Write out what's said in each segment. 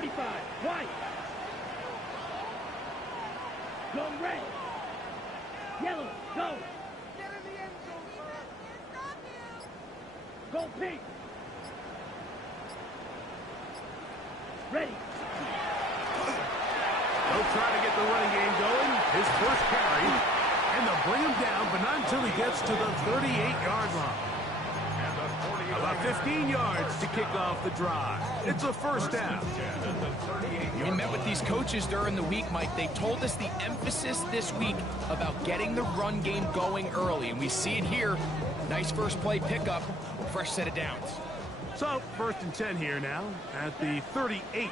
45, white. Go red. Yellow, go. Get in the end zone, sir. Go pink. Ready. They'll try to get the running game going. His first carry. And they'll bring him down, but not until he gets to the 38-yard line. About 15 yards to kick off the drive. It's a first down. We met with these coaches during the week, Mike. They told us the emphasis this week about getting the run game going early, and we see it here. Nice first play pickup, fresh set of downs. So, 1st and 10 here now at the 38.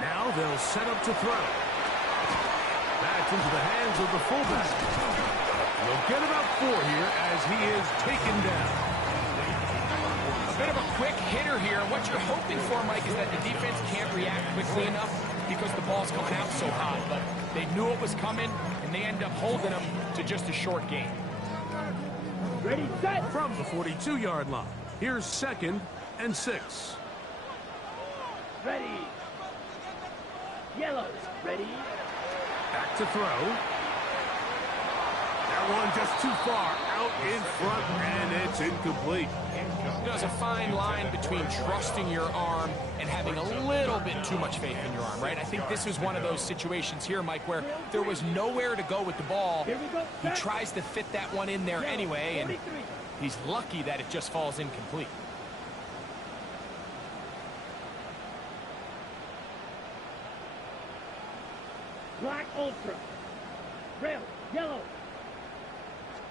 Now they'll set up to throw. That's into the hands of the fullback. He'll get about 4 here as he is taken down. A bit of a quick hitter here. What you're hoping for, Mike, is that the defense can't react quickly enough because the ball's coming out so hot. But they knew it was coming, and they end up holding them to just a short gain. Ready, set. From the 42-yard line, here's 2nd and 6. Ready. Yellow, ready. Back to throw. That one just too far out in front, and it's incomplete. You know, there's a fine line between trusting your arm and having a little bit too much faith in your arm, right? I think this was one of those situations here, Mike, where there was nowhere to go with the ball. He tries to fit that one in there anyway, and he's lucky that it just falls incomplete. Black Ultra. Rail, yellow.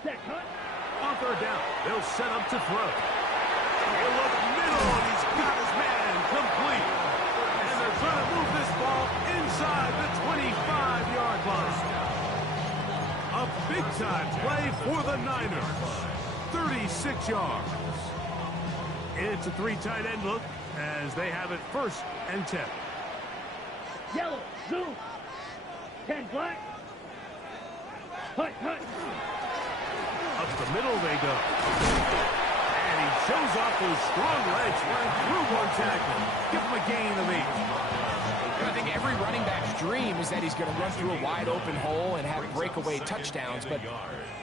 Set, cut. On 3rd down, they'll set up to throw. He'll look middle, and he's got his man complete. And they're trying to move this ball inside the 25-yard line. A big-time play for the Niners. 36 yards. It's a 3 tight end look as they have it 1st and 10. Yellow, zoom. 10 black. Hut, hut. Up the middle they go. And he shows off those strong legs running through one tackle. Give him a gain of 8. I think every running back's dream is that he's going to run through a wide open hole and have breakaway touchdowns, but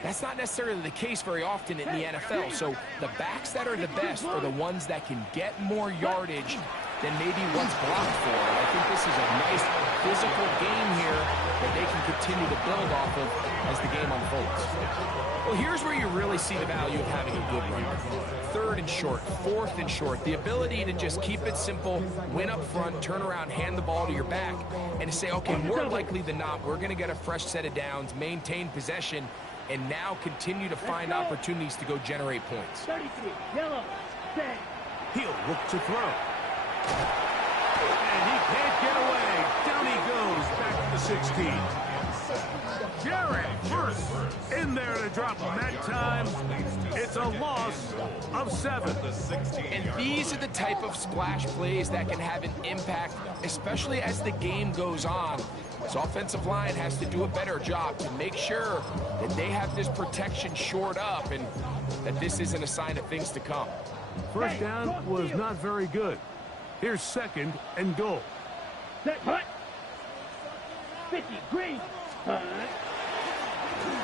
that's not necessarily the case very often in the NFL. So the backs that are the best are the ones that can get more yardage than maybe what's blocked for. And I think this is a nice physical game here that they can continue to build off of as the game unfolds. Well, here's where you really see the value of having a good run. 3rd and short, 4th and short. The ability to just keep it simple, win up front, turn around, hand the ball to your back, and to say, okay, more likely than not, we're going to get a fresh set of downs, maintain possession, and now continue to find opportunities to go generate points. 33, yellow, set. He'll look to throw. And he can't get away. Down he goes back to 16. Jarrett first in there to drop him that time. It's a loss of 7. And these are the type of splash plays that can have an impact, especially as the game goes on. This offensive line has to do a better job to make sure that they have this protection shored up and that this isn't a sign of things to come. First down was not very good. Here's 2nd and goal. Set, hut. 50, green. Hut.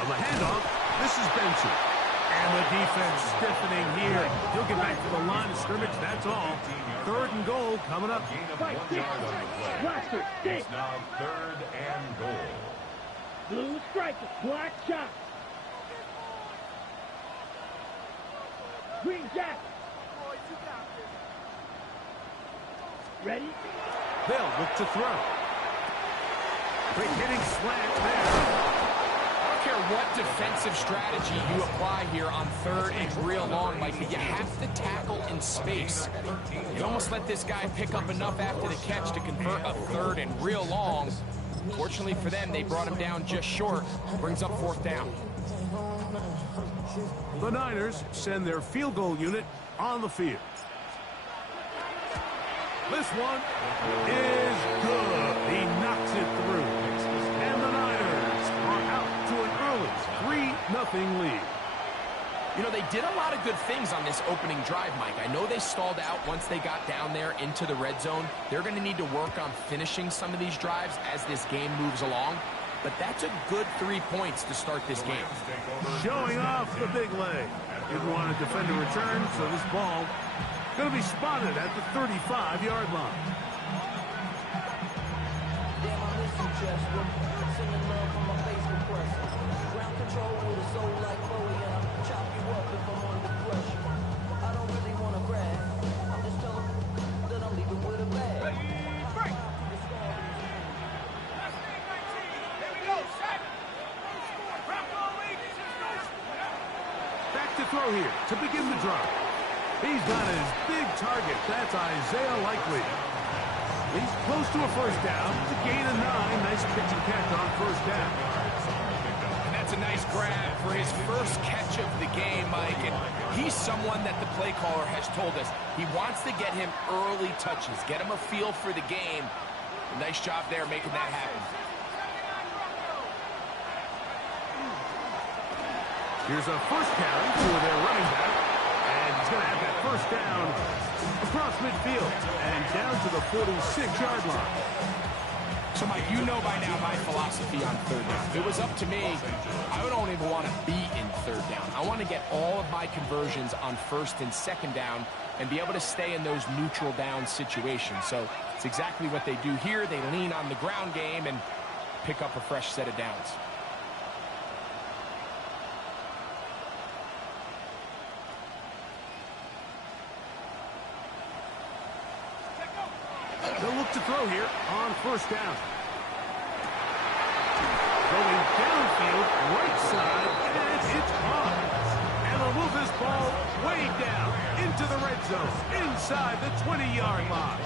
On the handoff, this is Benson. And the defense stiffening here. He'll get back to the line of scrimmage, that's all. 3rd and goal coming up. Blaster, stick. Now 3rd and goal. Blue striker, black shot. Green jacket. Ready? They'll look to throw. Quick hitting slant there. I don't care what defensive strategy you apply here on 3rd and real long, Mike, but you have to tackle in space. You almost let this guy pick up enough after the catch to convert a 3rd and real long. Fortunately for them, they brought him down just short. Brings up 4th down. The Niners send their field goal unit on the field. This one is good. He knocks it through. And the Niners are out to an early 3-0 lead. You know, they did a lot of good things on this opening drive, Mike. I know they stalled out once they got down there into the red zone. They're going to need to work on finishing some of these drives as this game moves along. But that's a good 3 points to start this game. Showing off the big leg. Didn't want to defend a return, so this ball going to be spotted at the 35-yard line. Damn, I miss you, Chester. Sending love from my face compressor. Ground control with a soul like Bowie, and I'll chop you up if I'm under pressure. I don't really want to brag. I'm just telling you that I'm leaving with a bag. Break! Back to throw here to begin the drive. He's got his big target. That's Isaiah Likely. He's close to a first down. It's a gain of 9. Nice pitch and catch on first down. And that's a nice grab for his first catch of the game, Mike. And he's someone that the play caller has told us he wants to get him early touches, get him a feel for the game. Nice job there making that happen. Here's a first carry for their running back. And he's going to have that first down across midfield and down to the 46-yard line. So, Mike, you know by now my philosophy on third down. If it was up to me, I don't even want to be in third down. I want to get all of my conversions on first and second down and be able to stay in those neutral down situations. So it's exactly what they do here. They lean on the ground game and pick up a fresh set of downs. They'll look to throw here on first down. Going downfield, right side, and it's caught. And they'll move this ball way down into the red zone, inside the 20-yard line.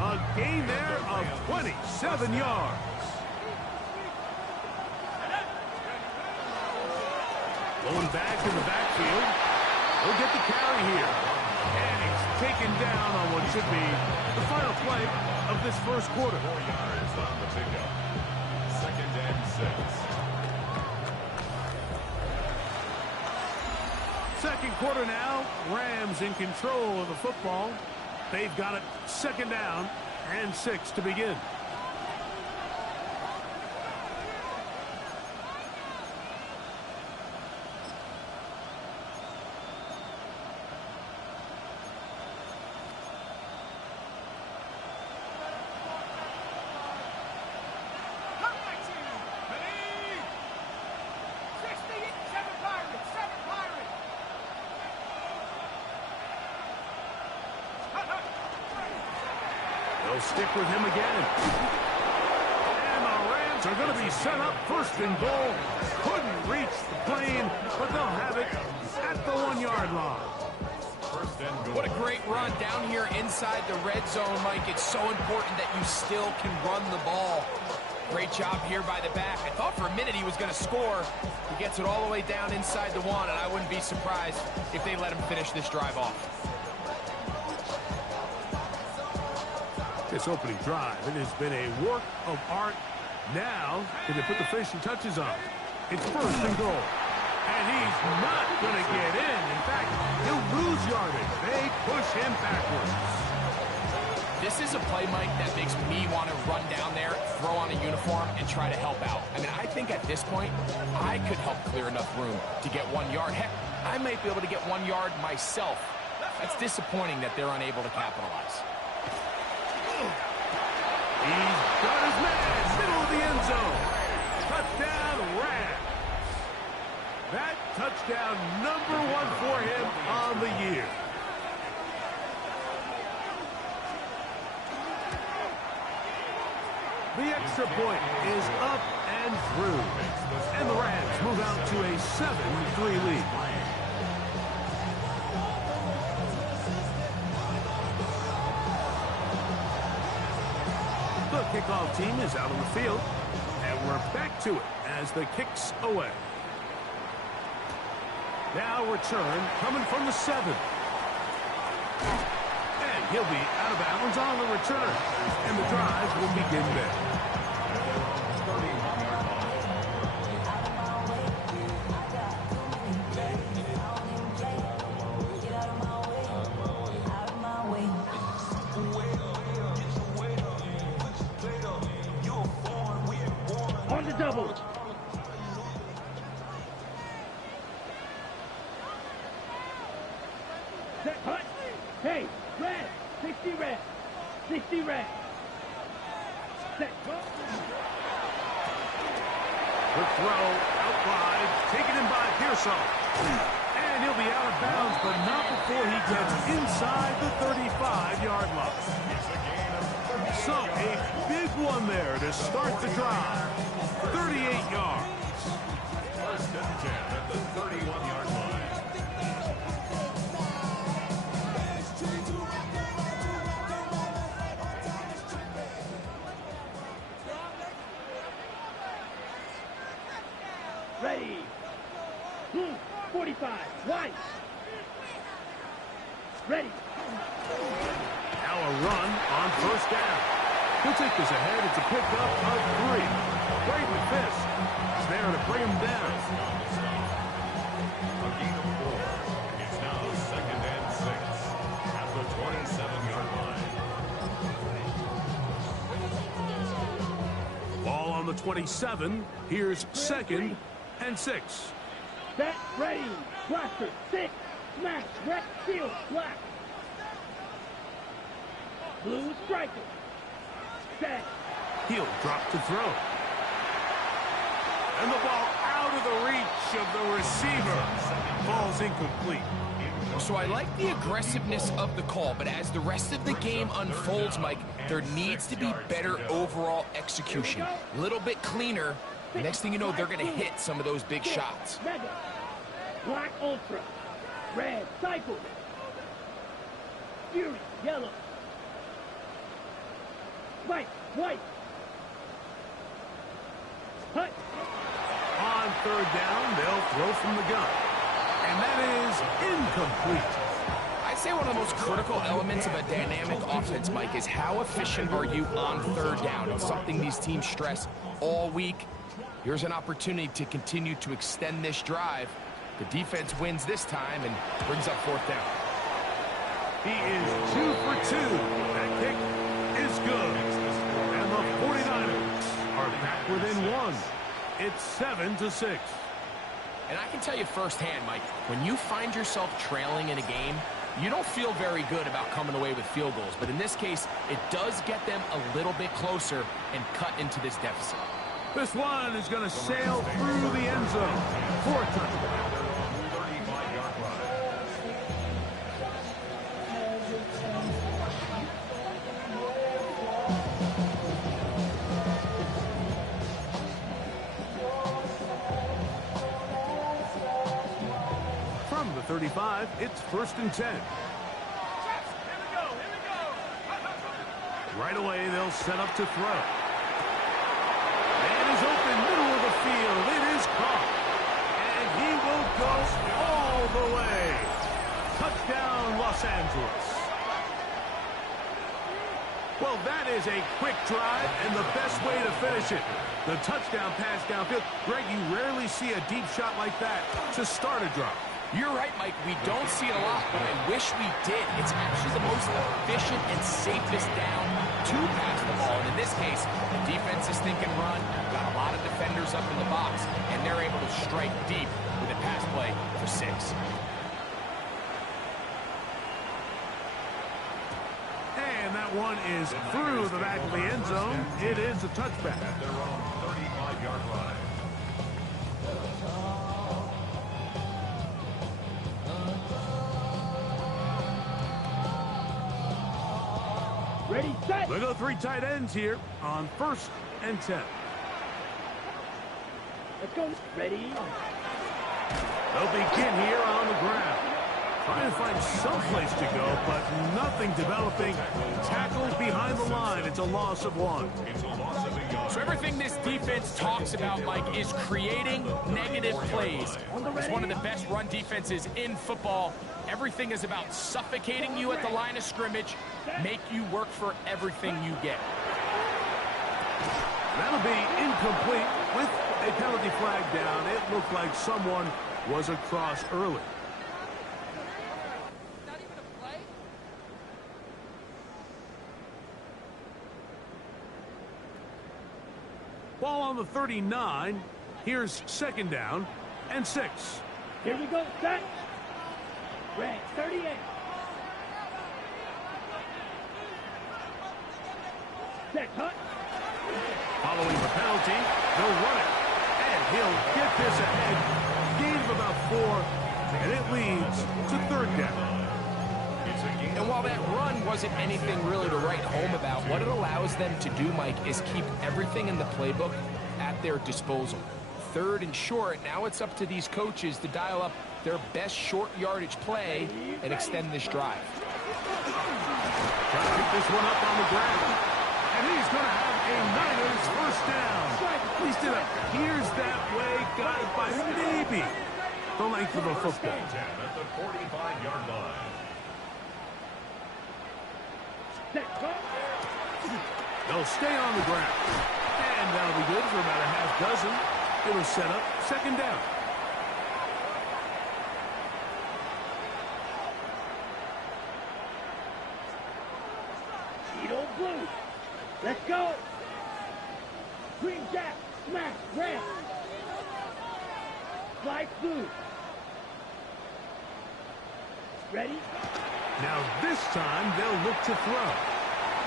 A gain there of 27 yards. Going back in the backfield. He'll get the carry here. And he's taken down on what should be the final play of this first quarter. 4 yards on the pickup. 2nd and 6. Second quarter now. Rams in control of the football. They've got it 2nd down and 6 to begin. They'll stick with him again. And the Rams are going to be set up 1st and goal. Couldn't reach the plane, but they'll have it at the 1-yard line. 1st and goal. What a great run down here inside the red zone, Mike. It's so important that you still can run the ball. Great job here by the back. I thought for a minute he was going to score. He gets it all the way down inside the 1, and I wouldn't be surprised if they let him finish this drive off. This opening drive, it has been a work of art. Now, can they put the finishing touches on? It's 1st and goal. And he's not going to get in. In fact, he'll lose yardage. They push him backwards. This is a play, Mike, that makes me want to run down there, throw on a uniform, and try to help out. I mean, I think at this point, I could help clear enough room to get 1 yard. Heck, I might be able to get 1 yard myself. That's disappointing that they're unable to capitalize. He's got his man, middle of the end zone. Touchdown, Rams. That touchdown number 1 for him on the year. The extra point is up and through. And the Rams move out to a 7-3 lead. The kickoff team is out on the field, and we're back to it as the kick's away. Now return coming from the 7. And he'll be out of bounds on the return, and the drive will begin there. 60 red. Set. Quick throw out wide, taken in by Pearsall. And he'll be out of bounds, but not before he gets inside the 35-yard line. So a big one there to start the drive. 38 yards. First and 10 at the 31-yard line. Ready. Blue, 45. White. Ready. Now a run on first down. He'll take this ahead. It's a pickup of 3. Braden Fisk is there to bring him down. A gain of 4. It's now second and 6 at the 27-yard line. Ball on the 27. Here's second and 6. Set. Ready. Blaster. 6. Smash. Red. Field. Black. Blue striker. Set. He'll drop to throw. And the ball out of the reach of the receiver. Ball's incomplete. So I like the aggressiveness of the call, but as the rest of the game unfolds, Mike, there needs to be better overall execution. A little bit cleaner. Next thing you know, they're going to hit some of those big shots. Mega. Black Ultra. Red. Cycle. Fury. Yellow. White. White. Hut. On third down, they'll throw from the gun. And that is incomplete. I'd say one of the most critical elements of a dynamic offense, Mike, is how efficient are you on third down? It's something these teams stress all week. Here's an opportunity to continue to extend this drive. The defense wins this time and brings up fourth down. He is 2 for 2. That kick is good. And the 49ers are back within 1. It's 7-6. And I can tell you firsthand, Mike, when you find yourself trailing in a game, you don't feel very good about coming away with field goals. But in this case, it does get them a little bit closer and cut into this deficit. This one is going to sail through the end zone for a touchdown. 35-yard line. From the 35, it's first and 10. Right away, they'll set up to throw. And he's open, middle of the field. It is caught. And he will go all the way. Touchdown, Los Angeles. Well, that is a quick drive and the best way to finish it. The touchdown pass downfield. Greg, you rarely see a deep shot like that to start a drive. You're right, Mike. We don't see it a lot, but I wish we did. It's actually the most efficient and safest down to pass the ball. And in this case, the defense is thinking run, got a lot of defenders up in the box, and they're able to strike deep with a pass play for 6. And that one is through the back of the end zone. It is a touchback. At their own 35-yard line. Ready, set. They go 3 tight ends here on first and 10. Let's go. Ready. They'll begin here on the ground. Trying to find some place to go, but nothing developing. Tackled behind the line. It's a loss of 1. It's a loss of a yard. So everything this defense talks about, Mike, is creating negative plays. It's one of the best run defenses in football. Everything is about suffocating you at the line of scrimmage, make you work for everything you get. That'll be incomplete with a penalty flag down. It looked like someone was across early. Ball on the 39. Here's second down and 6. Here we go. Set. Red. 38. Set, hut. Following the penalty, they'll run it. And he'll get this ahead. Gain of about 4, and it leads to 3rd down. And while that run wasn't anything really to write home about, what it allows them to do, Mike, is keep everything in the playbook at their disposal. 3rd and short, now it's up to these coaches to dial up their best short yardage play and extend this drive. Trying to pick this one up on the ground. And he's going to have a Niners first down. At least it appears that way. Got it by maybe the length of a football. At the 45-yard line. They'll stay on the ground. And that'll be good for about a half dozen. It'll set up 2nd down. Cheeto blue. Let's go. Green jack. Smash. Red. Slice blue. Ready? Now this time they'll look to throw.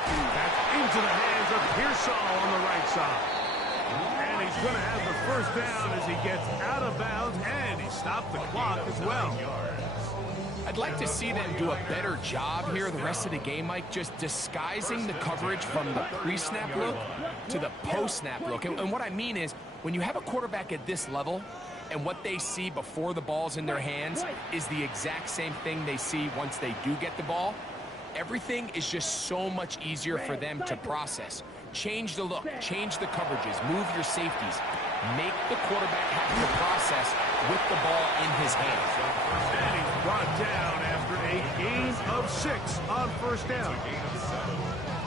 That's into the hands of Pearsall on the right side. And he's going to have the first down as he gets out of bounds, and he stopped the clock as well. I'd like to see them do a better job here the rest of the game, Mike, just disguising the coverage from the pre-snap look to the post-snap look. And what I mean is, when you have a quarterback at this level, and what they see before the ball's in their hands is the exact same thing they see once they do get the ball, everything is just so much easier for them to process. Change the look, change the coverages, move your safeties. Make the quarterback have to process with the ball in his hands. And he's brought down after a gain of 6 on first down.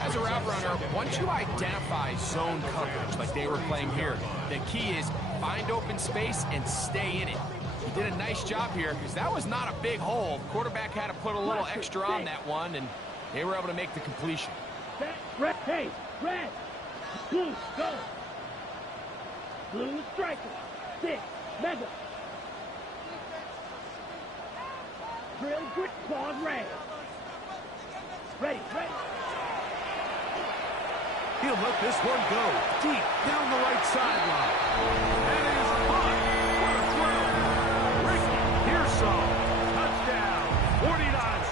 As a route runner, once you identify zone coverage like they were playing here, the key is find open space and stay in it. He did a nice job here because that was not a big hole. Quarterback had to put a little extra on that one, and they were able to make the completion. Red, hey, red. Blue, go. Blue striker. 6, mega. Drill, grit, quad, red. Ready, ready. He'll let this one go deep down the right sideline. And it is caught. What a throw. Ricky Pearsall. Touchdown. 49ers.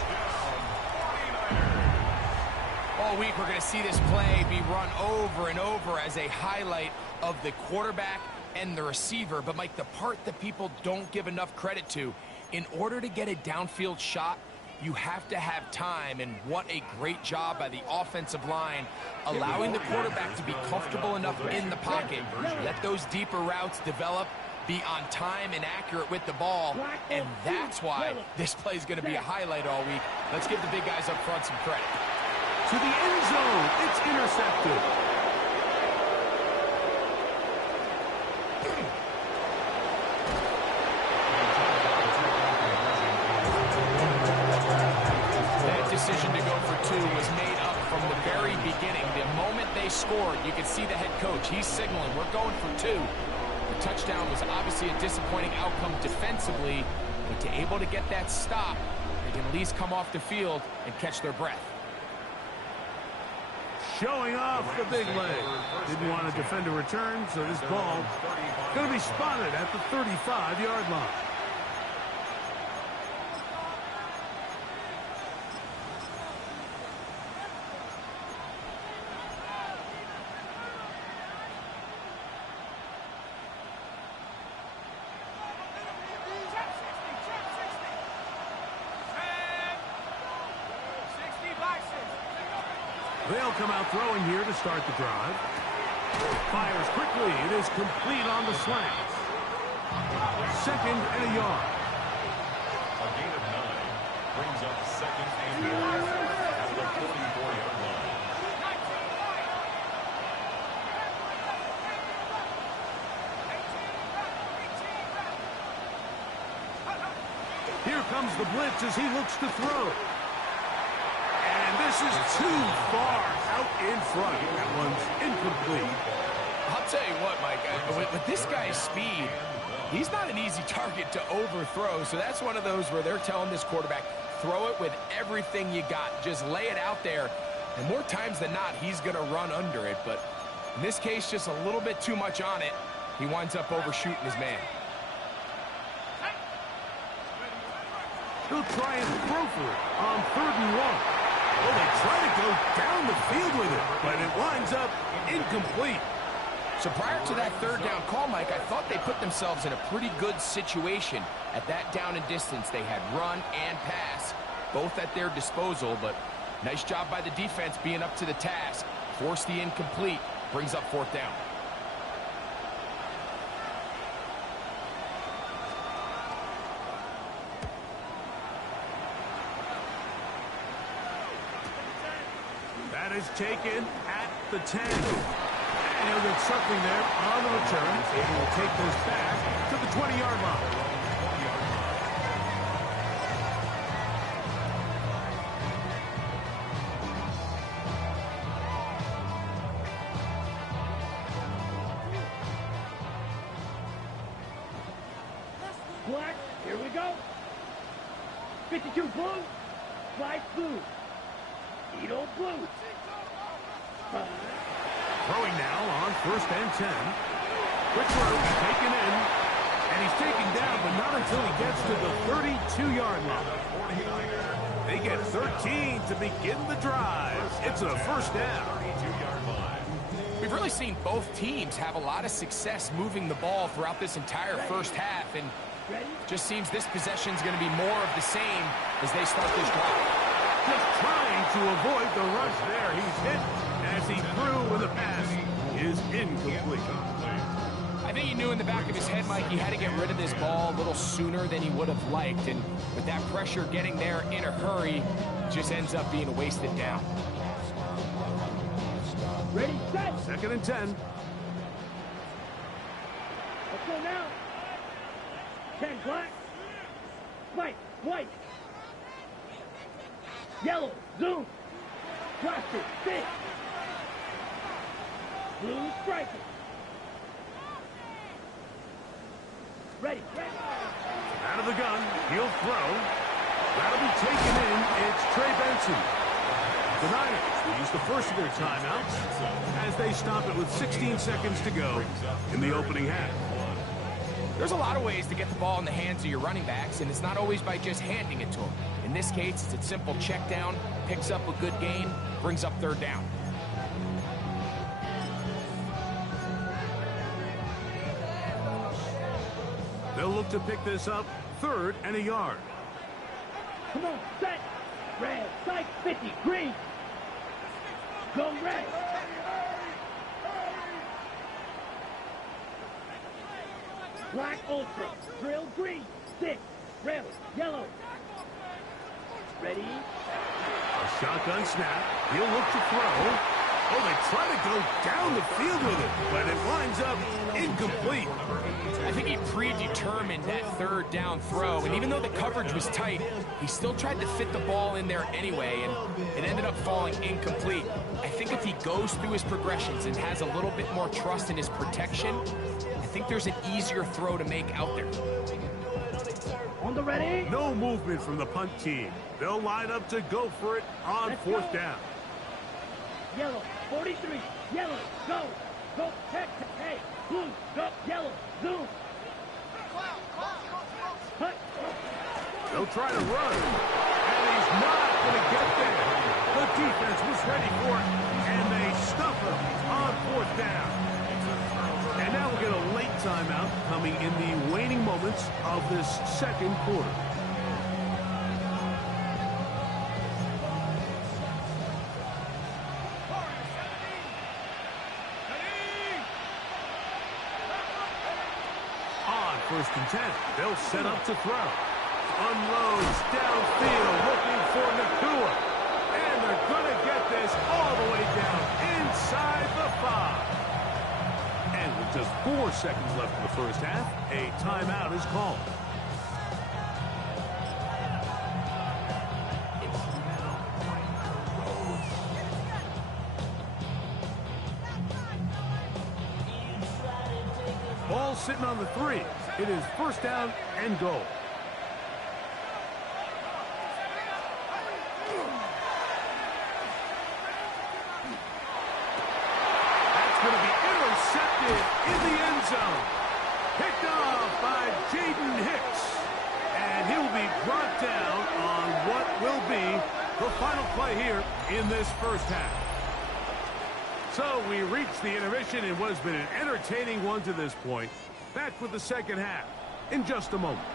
All week we're going to see this play be run over and over as a highlight of the quarterback and the receiver. But, Mike, the part that people don't give enough credit to, in order to get a downfield shot, you have to have time, and what a great job by the offensive line, allowing the quarterback to be comfortable enough in the pocket, let those deeper routes develop, be on time and accurate with the ball, and that's why this play is going to be a highlight all week. Let's give the big guys up front some credit. To the end zone, it's intercepted. Decision to go for 2 was made up from the very beginning. The moment they scored, you could see the head coach. He's signaling, we're going for 2. The touchdown was obviously a disappointing outcome defensively, but to able to get that stop, they can at least come off the field and catch their breath. Showing off the big leg. Didn't want to defend a return, so this ball going to be spotted at the 35-yard line. They'll come out throwing here to start the drive. Fires quickly. It is complete on the slant. 2nd and a yard. A gain of 9 brings up 2nd and 1 at the 44-yard line. Here comes the blitz as he looks to throw. This is too far out in front. That one's incomplete. I'll tell you what, Mike, with this guy's speed, he's not an easy target to overthrow. So that's one of those where they're telling this quarterback, throw it with everything you got. Just lay it out there. And more times than not, he's going to run under it. But in this case, just a little bit too much on it. He winds up overshooting his man. He'll try and throw for it on 3rd and 1. Oh, they try to go down the field with it, but it winds up incomplete. So prior to that 3rd down call, Mike, I thought they put themselves in a pretty good situation. At that down and distance, they had run and pass, both at their disposal, but nice job by the defense being up to the task. Forced the incomplete, brings up 4th down. That is taken at the 10. And he'll get something there on the return. He will take this back to the 20-yard line. Black, here we go. 52 blue, flag blue. Edo blue. Throwing now on 1st and 10. Quick throw, taken in. And he's taken down, but not until he gets to the 32-yard line. They get 13 to begin the drive. It's a 1st down. We've really seen both teams have a lot of success moving the ball throughout this entire first half, and just seems this possession is going to be more of the same as they start this drive. Just trying to avoid the rush there. He's hit as he threw with a pass is incomplete. I think he knew in the back of his head, Mike, he had to get rid of this ball a little sooner than he would have liked, and with that pressure getting there in a hurry, it just ends up being a wasted down. Ready, set. 2nd and 10. Let's go now. 10 black. White. Yellow, zoom. Plastic, stick. Blue, striker. Ready. Out of the gun, he'll throw. That'll be taken in. It's Trey Benson. The Niners use the first of their timeouts as they stop it with 16 seconds to go in the opening half. There's a lot of ways to get the ball in the hands of your running backs, and it's not always by just handing it to them. In this case, it's a simple check down, picks up a good gain, brings up 3rd down. They'll look to pick this up 3rd and a yard. Come on, set. Red, side 50, green. Go red. Black ultra, drill green, 6, red, yellow. Ready? A shotgun snap. He'll look to throw. Oh, they try to go down the field with it, but it winds up incomplete. I think he predetermined that 3rd down throw, and even though the coverage was tight, he still tried to fit the ball in there anyway, and it ended up falling incomplete. I think if he goes through his progressions and has a little bit more trust in his protection, I think there's an easier throw to make out there. On the ready? No movement from the punt team. They'll line up to go for it on 4th down. Yellow, 43, yellow, go, tech, hey, blue, go, yellow, zoom. Hut. They'll try to run, and he's not going to get there. The defense was ready for it, and they stuff him on 4th down. And now we'll get a late timeout coming in the waning moments of this 2nd quarter. On 1st and 10, they'll set up to throw. Unloads downfield looking for Nacua. And they're going to get this all the way down inside the 5. And with just 4 seconds left in the first half, a timeout is called. Ball sitting on the 3. It is 1st down and goal. zone. Picked off by Jaden Hicks. And he'll be brought down on what will be the final play here in this first half. So we reached the intermission in what has been an entertaining one to this point. Back with the second half in just a moment.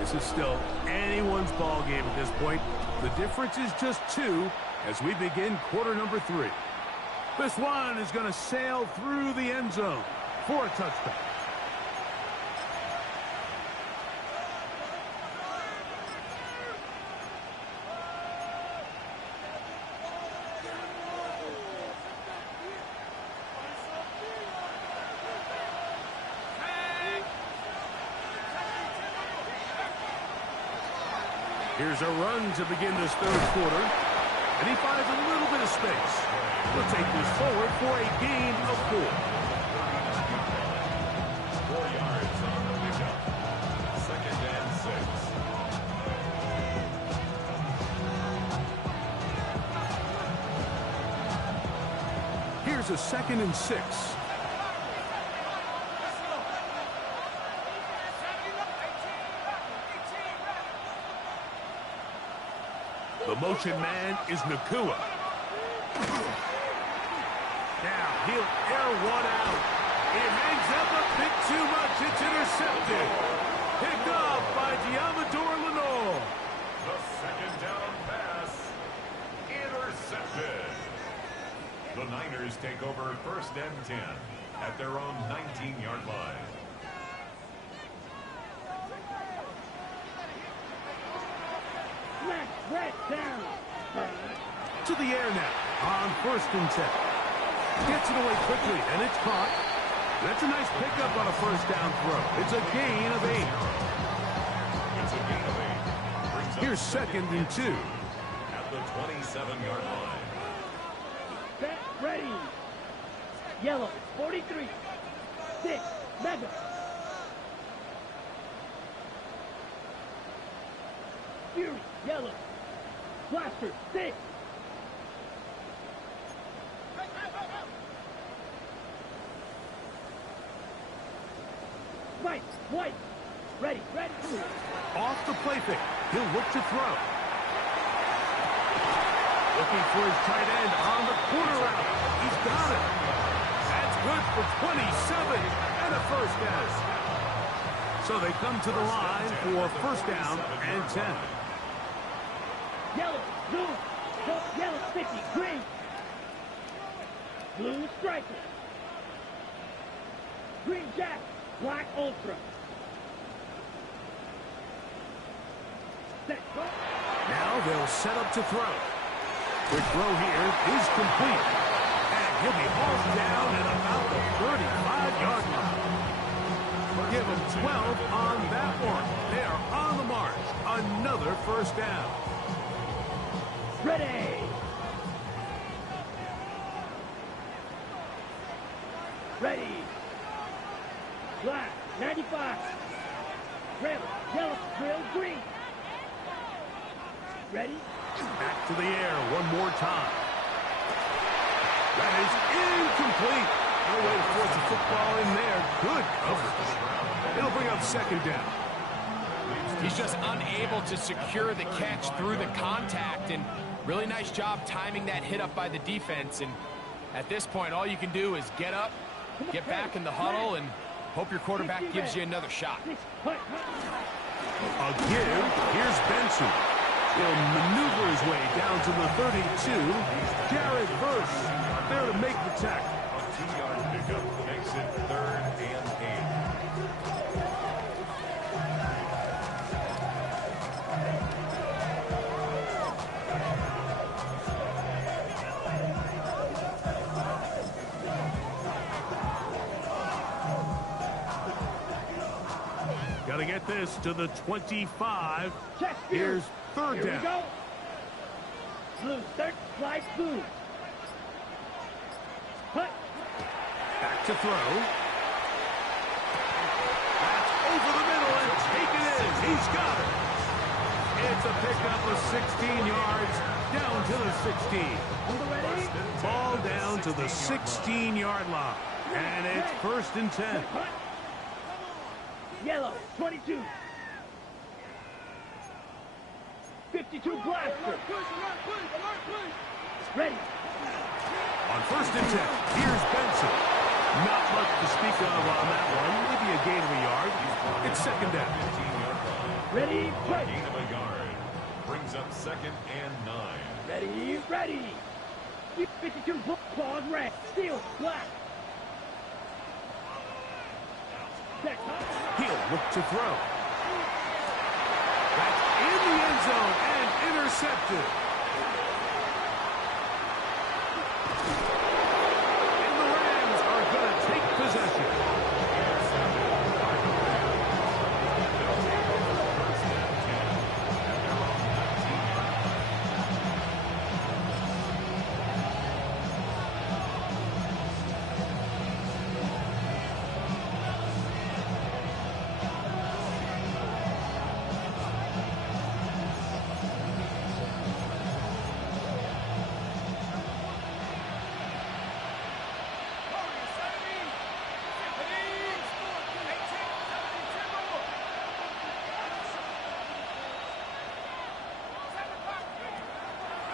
This is still anyone's ball game at this point. The difference is just 2 as we begin quarter number 3. This one is going to sail through the end zone for a touchdown. Here's a run to begin this third quarter. And he finds a little bit of space. We'll take this forward for a gain of 4. 4 yards on the pickup. 2nd and 6. Here's a 2nd and 6. The motion man is Nacua. Now he'll air one out. It hangs up a bit too much. It's intercepted. Picked off by Diamador Lenore. The 2nd down pass. Intercepted. The Niners take over 1st and 10 at their own 19-yard line. Down. To the air now on 1st and 10. Gets it away quickly, and it's caught. That's a nice pickup on a 1st down throw. It's a gain of 8. It's a gain of 8. Here's 2nd and 2. At the 27-yard line. Set, ready. Yellow, 43. 6, mega. Fury, yellow. Blaster, 6. White, white. Ready, ready. Off the play fake. He'll look to throw. Looking for his tight end on the corner route. He's got it. That's good for 27 and a 1st down. So they come to the line for 1st down and 10. Yellow, blue, yellow, 50, green. Blue striker. Green jack, black ultra. Set, go. Now they'll set up to throw. Quick throw here is complete. And he'll be hauled down at about the 35-yard line. Give him 12 on that one. They are on the march. Another 1st down. Ready. Ready. Black, 95. Grill, yellow, grill, green. Ready? Back to the air one more time. That is incomplete. No way to force the football in there. Good coverage. It'll bring up 2nd down. He's just unable to secure the catch through the contact, and really nice job timing that hit up by the defense. And at this point, all you can do is get up, get back in the huddle, and hope your quarterback gives you another shot. A give. Here's Benson. He'll maneuver his way down to the 32. Jared Verse there to make the tackle. A 2-yard pickup makes it 3rd and 8. Got to get this to the 25. Check. Here's 3rd Here down. we go. Blue, third, slide, blue. Cut. Back to throw. That's over the middle and taken in. He's got it. It's a pickup of 16 yards down to the 16. Ball down to the 16-yard line. And it's 1st and 10. Yellow, 22. 52 blaster. Ready. On 1st and 10, here's Benson. Not much to speak of on that one. Maybe a gain of a yard. It's 2nd down. 15-yard line. Ready, play. Gain of a yard. Brings up 2nd and 9. Ready, ready. 52 claws red. Steel, black. He'll look to throw. That's in the end zone and intercepted. And the Rams are going to take possession.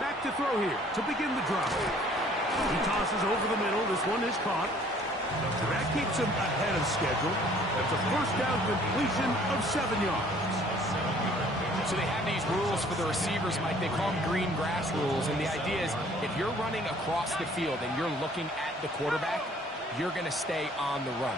Back to throw here to begin the drive. He tosses over the middle. This one is caught. That keeps him ahead of schedule. That's a 1st down completion of 7 yards. So they have these rules for the receivers, Mike. They call them green grass rules. And the idea is if you're running across the field and you're looking at the quarterback, you're going to stay on the run.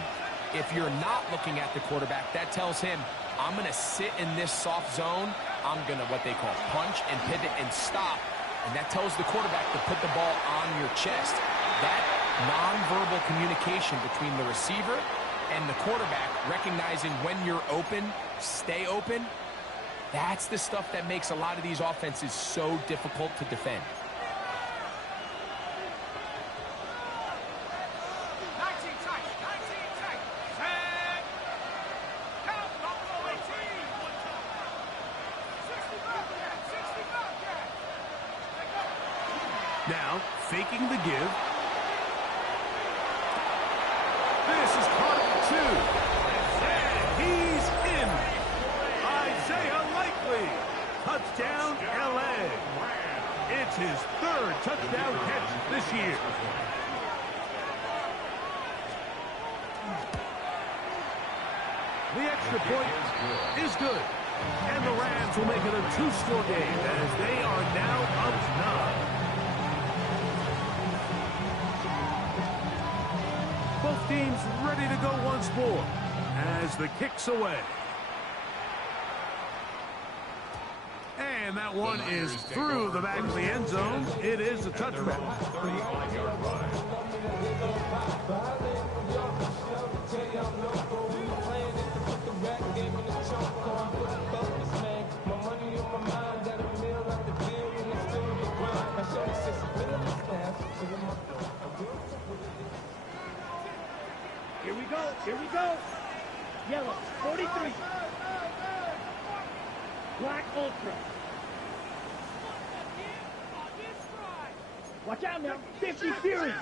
If you're not looking at the quarterback, that tells him, I'm going to sit in this soft zone. I'm going to what they call punch and pivot and stop. And that tells the quarterback to put the ball on your chest. That nonverbal communication between the receiver and the quarterback, recognizing when you're open, stay open, that's the stuff that makes a lot of these offenses so difficult to defend. Now, faking the give. This is caught at 2. And he's in. Isaiah Likely. Touchdown, L.A. It's his 3rd touchdown catch this year. The extra point is good. And the Rams will make it a 2-score game as they are now up 9. Both teams ready to go once more as the kick's away. And that one is through the back of the end zone. It is a touchback. 35-yard line. Here we go. Here we go. Yellow, 43. Black Ultra. Watch out now. 50 Fury.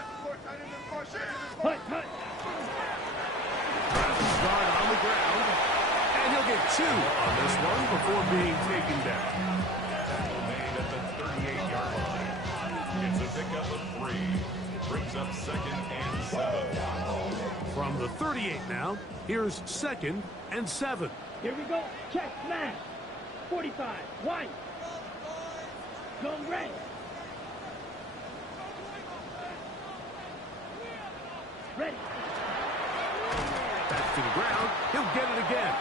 Hut, hut. Guard on the ground. And he'll get 2 on this one before being taken down. Tackle made at the 38-yard line. It's a pickup of 3. Brings up 2nd and 7. From the 38 now, here's 2nd and 7. Here we go. Check, smash. 45. White. Zone red. Ready. Back to the ground. He'll get it again.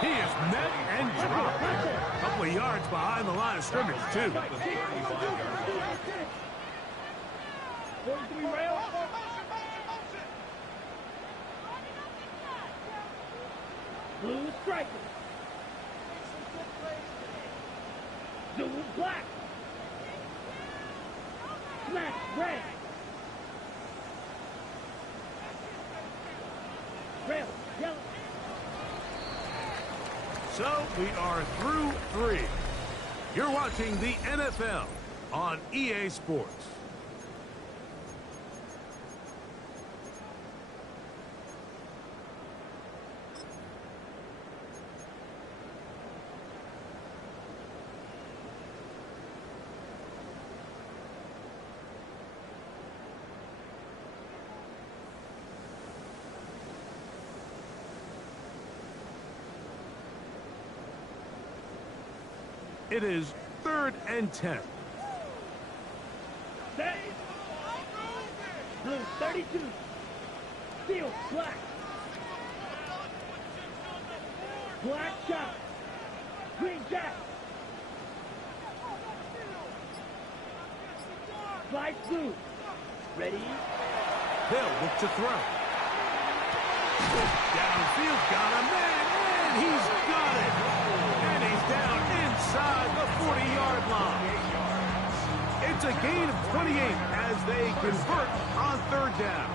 He is met and dropped. A couple of yards behind the line of scrimmage, too. 43 rail. Blue striker. Blue black. Smash red. Rail yellow. So we are through 3. You're watching the NFL on EA Sports. It is 3rd and 10. Set. Blue 32. Field black. Black shot. Green jack. Slide blue. Ready? Hill look to throw. Downfield, got a man, and he's got it. And he's down inside the 40-yard line. It's a gain of 28 as they convert on 3rd down.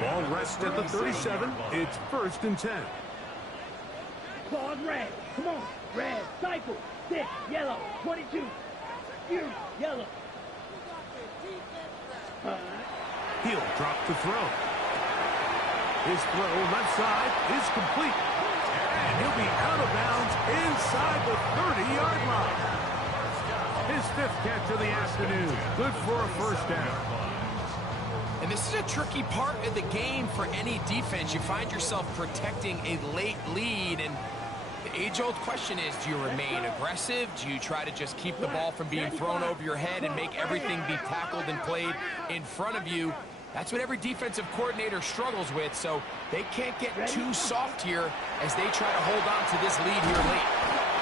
Ball rests at the 37. It's 1st and 10. Claude red. Come on. Red. Cycle. 6. Yellow. 22. Fury. Yellow. He'll drop to throw. His throw left side is complete. And he'll be out of bounds inside the 30-yard line. His 5th catch of the afternoon. Good for a 1st down. And this is a tricky part of the game for any defense. You find yourself protecting a late lead, and the age-old question is, do you remain aggressive? Do you try to just keep the ball from being thrown over your head and make everything be tackled and played in front of you? That's what every defensive coordinator struggles with, so they can't get too soft here as they try to hold on to this lead here late.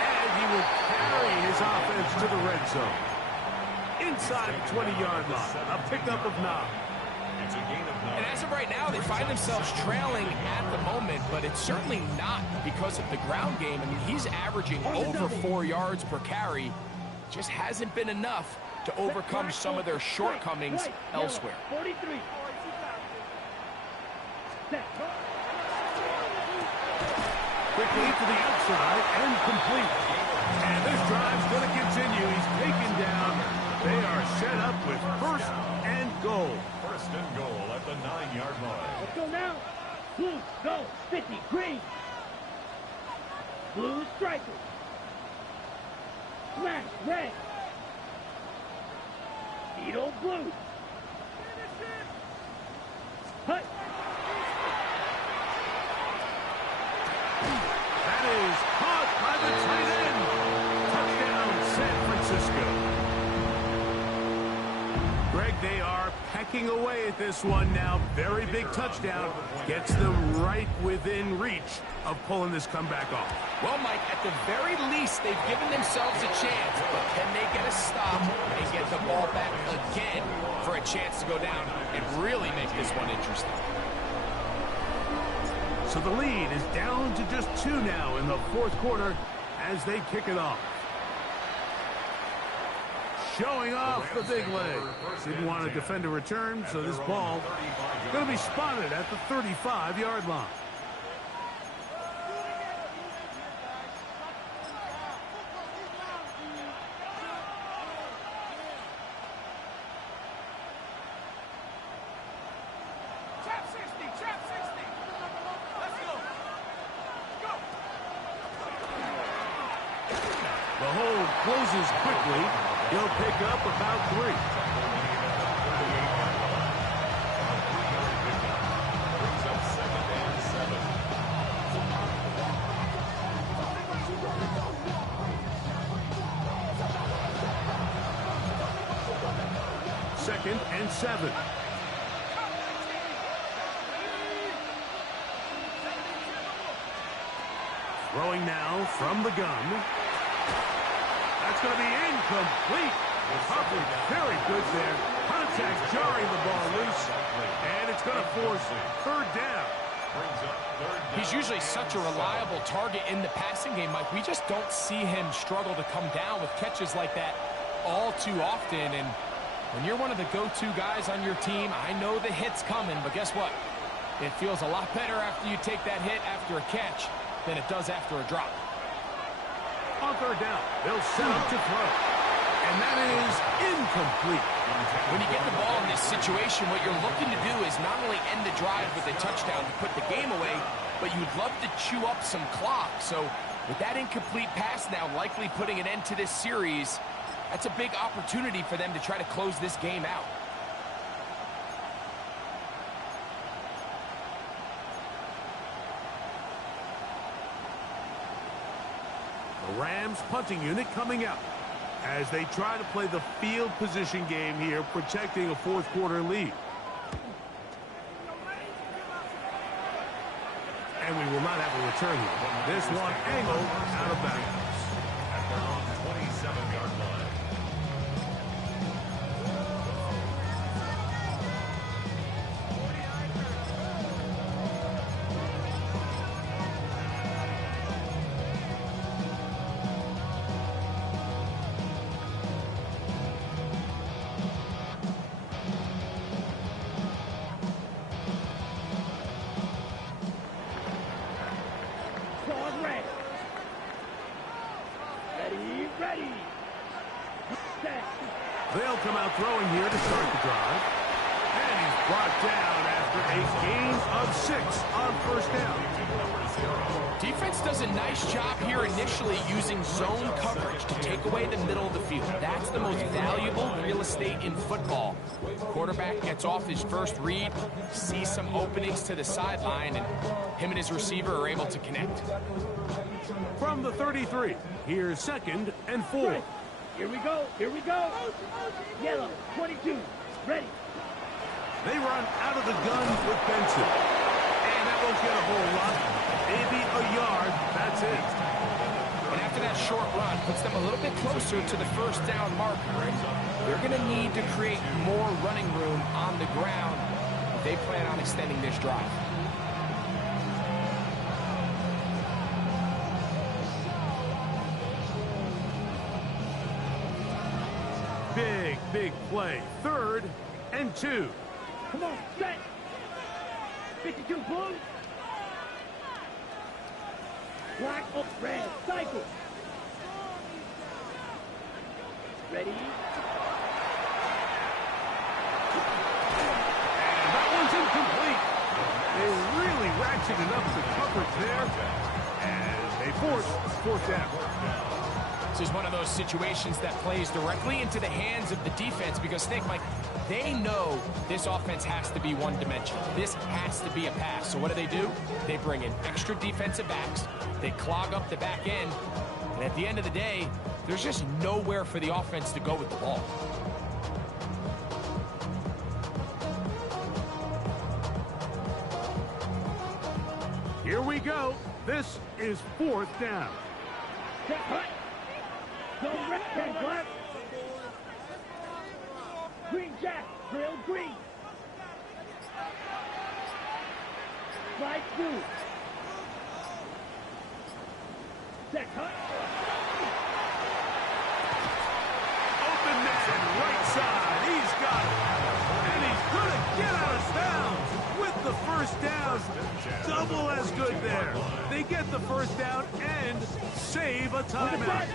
And he will carry his offense to the red zone. Inside the 20-yard line, a pickup of 9. It's a gain of 9. And as of right now, they find themselves trailing at the moment, but it's certainly not because of the ground game. I mean, he's averaging over 4 yards per carry. Just hasn't been enough to overcome some of their shortcomings elsewhere. 43. Set. Quickly to the outside and complete. And this drive's going to continue. He's taken down. They are set up with 1st and goal. 1st and goal at the 9-yard line. Let's go now. Blue, go. 50. Green. Blue striker. Smash. Red. Beetle blue. Hut. That is caught by the tight end. Touchdown, San Francisco. Greg, they are pecking away at this one now. Very big touchdown. Gets them right within reach of pulling this comeback off. Well, Mike, at the very least, they've given themselves a chance, but can they get a stop and get the ball back again for a chance to go down and really make this one interesting? So the lead is down to just 2 now in the 4th quarter as they kick it off. Showing off the big leg. Didn't want to defend a return, so this ball is going to be spotted at the 35-yard line. The hold closes quickly. He'll pick up about 3. Brings up 2nd and 7. 2nd and 7. Throwing now from the gun. That's going to be incomplete. Coverage very good there. Contact jarring the ball loose. And it's going to force 3rd down. Brings up 3rd down. He's usually such a reliable target in the passing game, Mike. We just don't see him struggle to come down with catches like that all too often. And when you're one of the go-to guys on your team, I know the hit's coming, but guess what? It feels a lot better after you take that hit after a catch than it does after a drop. On third down. They'll set up to throw. And that is incomplete. When you get the ball in this situation, what you're looking to do is not only end the drive with a touchdown to put the game away, but you'd love to chew up some clock. So with that incomplete pass now likely putting an end to this series, that's a big opportunity for them to try to close this game out. The Rams punting unit coming out as they try to play the field position game here, protecting a fourth quarter lead. And we will not have a return here. This one angled out of bounds. At their own 27-yard line. Claude Red. Ready. Set. They'll come out throwing here to start the drive. And he's brought down after a gain of 6 on first down. Defense does a nice job here initially using zone coverage to take away the middle of the field. That's the most valuable real estate in football. Quarterback gets off his first read, sees some openings to the sideline, and him and his receiver are able to connect. From the 33, here's 2nd and 4. Here we go. Yellow, 22. Ready. They run out of the gun with Benson. And that won't get a whole lot. Maybe a yard. That's it. And after that short run, puts them a little bit closer to the first down marker. And they're going to need to create more running room on the ground if they plan on extending this drive. Big play. 3rd and 2. Come on, set. 52 blue. Black, red, cycle. Ready. And that one's incomplete. They really ratcheted up the coverage there. And they force 4th down. This is one of those situations that plays directly into the hands of the defense because, think, Mike, they know this offense has to be one-dimensional. This has to be a pass. So what do? They bring in extra defensive backs. They clog up the back end. And at the end of the day, there's just nowhere for the offense to go with the ball. Here we go. This is 4th down. Set, hut. Go red, red, black. Green jack, drill green. Slide blue. Set, hut. Open man, right side. He's got it. And he's going to get out of bounds with the first down. Double as good there. They get the first down and save a timeout.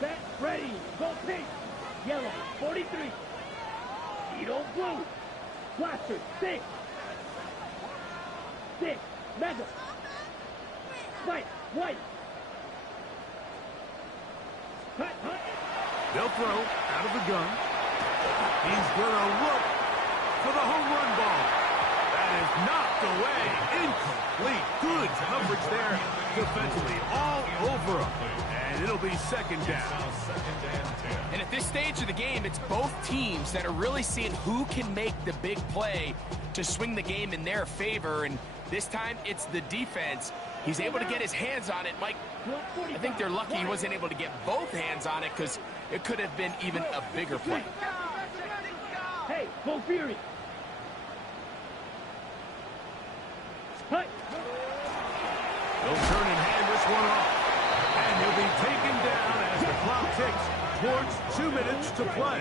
Set, ready, go pink. Yellow, 43. Edo blue. Blaster, 6. 6, mega. White, white. Hut, hut. They'll throw out of the gun. He's going to look for the home run ball. That is knocked away. Incomplete. Good coverage there defensively all over him. And it'll be 2nd down. And at this stage of the game, it's both teams that are really seeing who can make the big play to swing the game in their favor. And this time, it's the defense. He's able to get his hands on it. Mike, I think they're lucky he wasn't able to get both hands on it because it could have been even a bigger play. Hey, go Fury. Hut. They'll turn and hand this one off. And he'll be taken down as the clock ticks towards 2 minutes to play.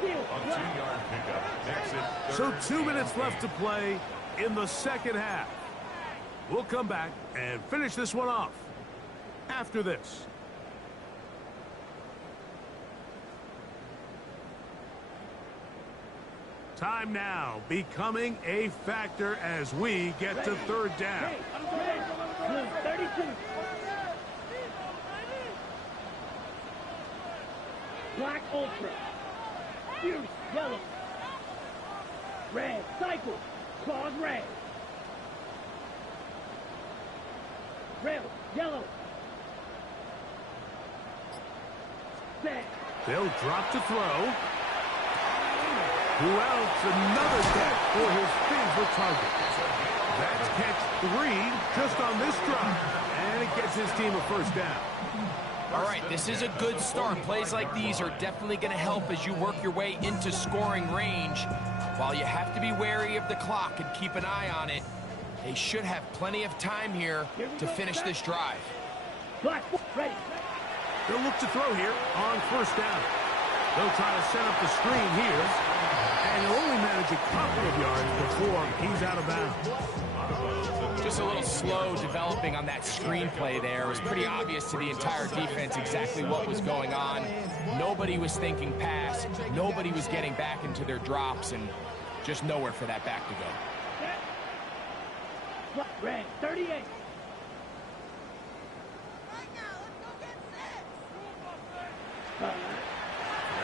Pickup. Makes it So 2 minutes left to play in the second half. We'll come back and finish this one off after this. Time now becoming a factor as we get to third down. Blue 32. Black Ultra. Fuse yellow. Red Cycle. Claws red. Rail yellow. Set. They'll drop to throw. Who else? Another catch for his favorite target. That's catch 3 just on this drive. And it gets his team a first down. All right, this is a good start. Plays like these are definitely going to help as you work your way into scoring range. While you have to be wary of the clock and keep an eye on it, they should have plenty of time here to finish this drive. Black ready. They'll look to throw here on first down. They'll try to set up the screen here. And he'll only manage a couple of yards before he's out of bounds. Just a little slow developing on that screenplay there. It was pretty obvious to the entire defense exactly what was going on. Nobody was thinking pass. Nobody was getting back into their drops, and just nowhere for that back to go. Red 38.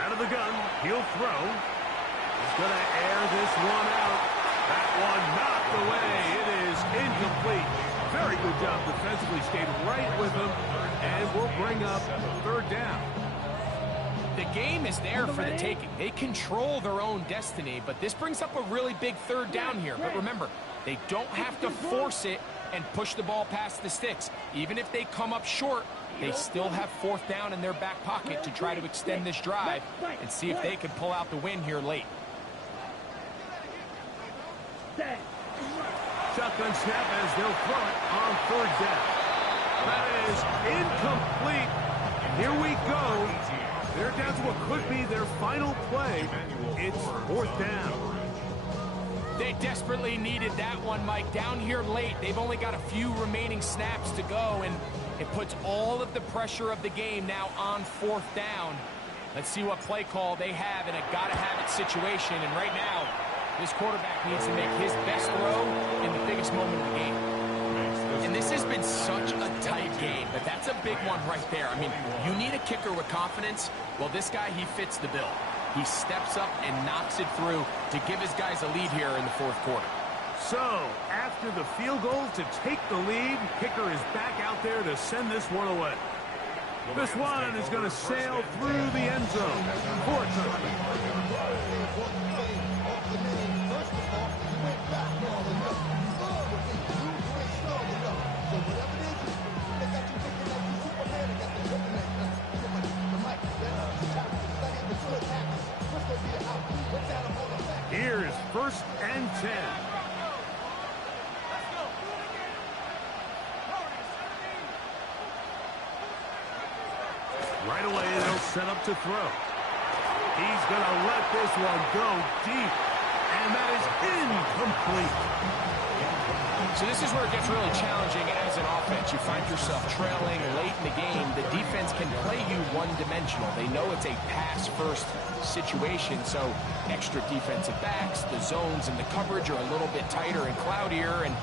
Out of the gun, he'll throw. He's going to air this one out. That one knocked away. It is incomplete. Very good job defensively. Stayed right with him. And we'll bring up third down. The game is there for the taking. They control their own destiny, but this brings up a really big third down here. But remember, they don't have to force it and push the ball past the sticks. Even if they come up short, they still have fourth down in their back pocket to try to extend this drive and see if they can pull out the win here late. Shotgun snap as they'll throw it on third down. That is incomplete. Here we go. They're down to what could be their final play. It's fourth down. They desperately needed that one, Mike. Down here late, they've only got a few remaining snaps to go, and it puts all of the pressure of the game now on fourth down. Let's see what play call they have in a gotta-have-it situation, and right now, this quarterback needs to make his best throw in the biggest moment of the game. And this has been such a tight game, but that's a big one right there. I mean, you need a kicker with confidence. Well, this guy, he fits the bill. He steps up and knocks it through to give his guys a lead here in the fourth quarter. So, after the field goal to take the lead, kicker is back out there to send this one away. This one is going to sail through the end zone for a touchdown. Here's first and 10. Right away, they'll set up to throw. He's going to let this one go deep. And that is incomplete. So this is where it gets really challenging as an offense. You find yourself trailing late in the game. The defense can play you one-dimensional. They know it's a pass-first situation, so extra defensive backs, the zones and the coverage are a little bit tighter and cloudier, and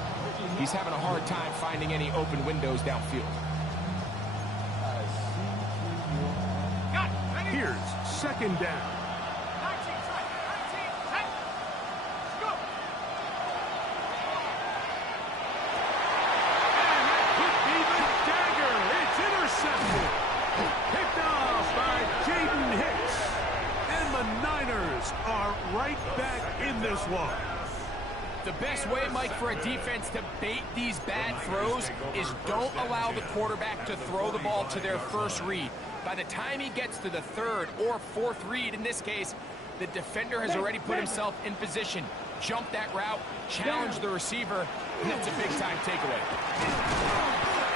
he's having a hard time finding any open windows downfield. Here's second down. Picked off by Jaden Hicks. And the Niners are right back in this one. The best way, Mike, for a defense to bait these bad throws is don't allow the quarterback to throw the ball to their first read. By the time he gets to the third or fourth read, in this case, the defender has already put himself in position. Jump that route, challenge the receiver, and that's a big-time takeaway.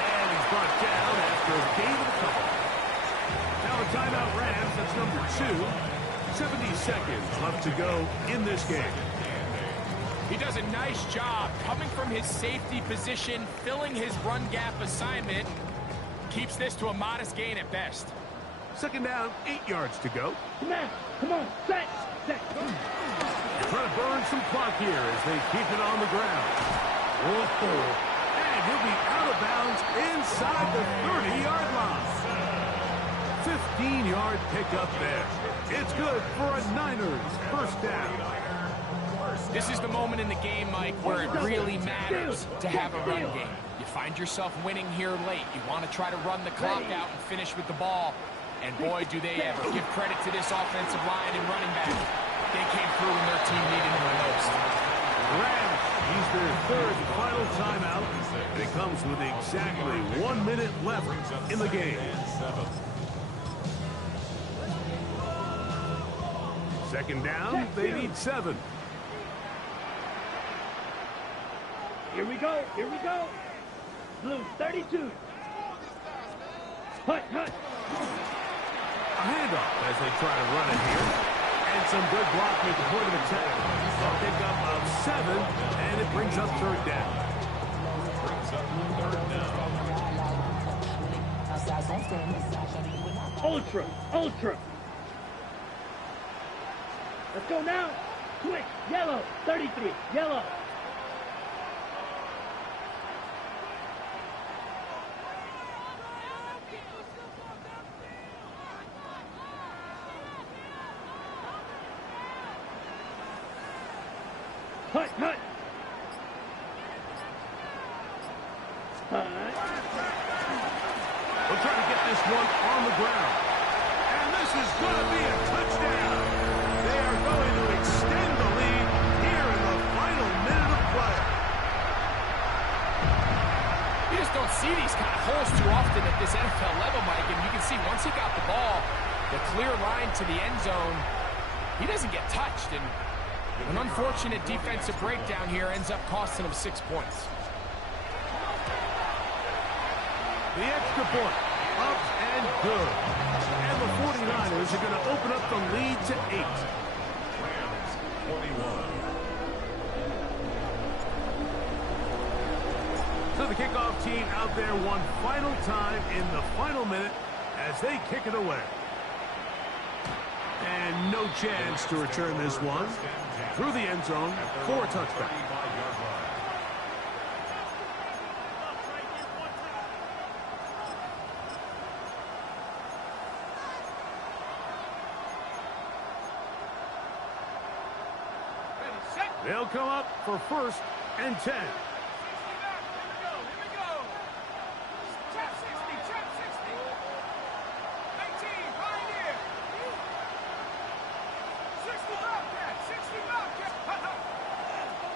And he's brought down after a gain of a couple. Now a timeout Rams, that's number 2. 70 seconds left to go in this game. He does a nice job coming from his safety position, filling his run gap assignment. Keeps this to a modest gain at best. Second down, 8 yards to go. Come on, set. They're trying to burn some clock here as they keep it on the ground. And he'll be out of bounds inside the 30-yard line. 15-yard pickup there. It's good for a Niners first down. This is the moment in the game, Mike, where it really matters to have a run game. You find yourself winning here late. You want to try to run the clock out and finish with the ball. And boy, do they ever. Give credit to this offensive line and running back. They came through when their team needed them the most. Rams, he's their third and final timeout. And it comes with exactly 1 minute left in the game. Second down, they need 7. Here we go. Blue 32. Hut. A handoff as they try to run it here. And some good blocking at the point of attack. A pickup of 7, and it brings up third down. Ultra. Let's go now. Switch. Yellow. 33. Yellow. Hut. We'll try to get this one on the ground. And this is going to be a touchdown. They are going to extend the lead here in the final minute of play. You just don't see these kind of holes too often at this NFL level, Mike. And you can see once he got the ball, the clear line to the end zone, he doesn't get touched. And an unfortunate defensive breakdown here ends up costing him 6 points. The extra point, up and good. And the 49ers are going to open up the lead to 8. Rams, 21. So the kickoff team out there one final time in the final minute as they kick it away. And no chance to return this one through the end zone for a touchdown. They'll come up for first and 10.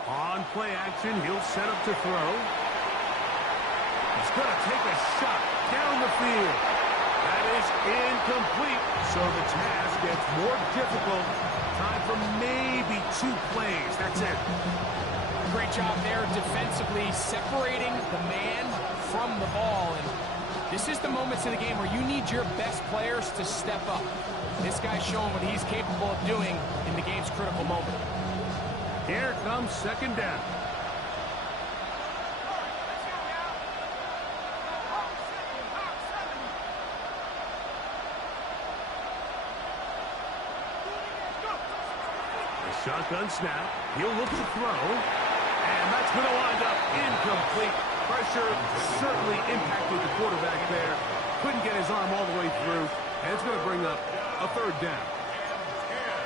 On play action, he'll set up to throw. He's going to take a shot down the field. That is incomplete, so the task gets more difficult. Time for maybe 2 plays. That's it. Great job there defensively, separating the man from the ball. And this is the moments in the game where you need your best players to step up. This guy's showing what he's capable of doing in the game's critical moment. Here comes second down. The shotgun snap. He'll look to throw. And that's going to wind up incomplete. Pressure certainly impacted the quarterback there. Couldn't get his arm all the way through. And it's going to bring up a third down.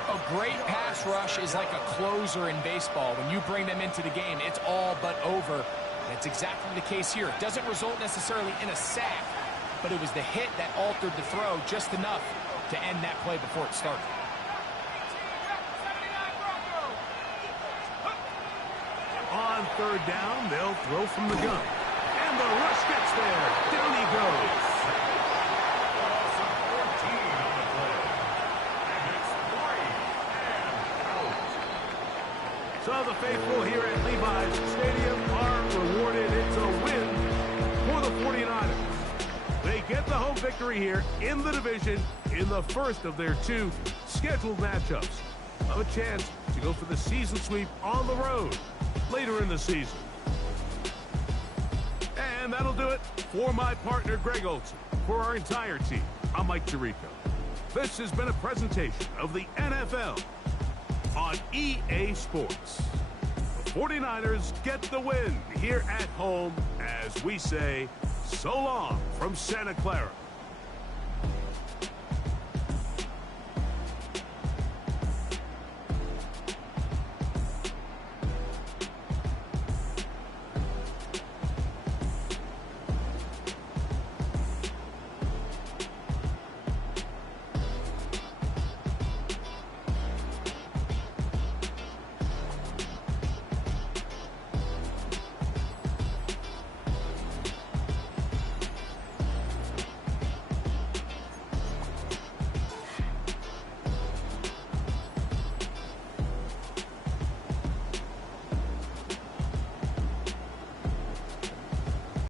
A great pass rush is like a closer in baseball. When you bring them into the game, it's all but over. That's exactly the case here. It doesn't result necessarily in a sack, but it was the hit that altered the throw just enough to end that play before it started. On third down, they'll throw from the gun. And the rush gets there. Down he goes. So the faithful here at Levi's Stadium are rewarded. It's a win for the 49ers. They get the home victory here in the division in the first of their 2 scheduled matchups. Of a chance to go for the season sweep on the road later in the season. And that'll do it for my partner, Greg Olson. For our entire team, I'm Mike Tirico. This has been a presentation of the NFL on EA Sports. The 49ers get the win here at home as we say so long from Santa Clara.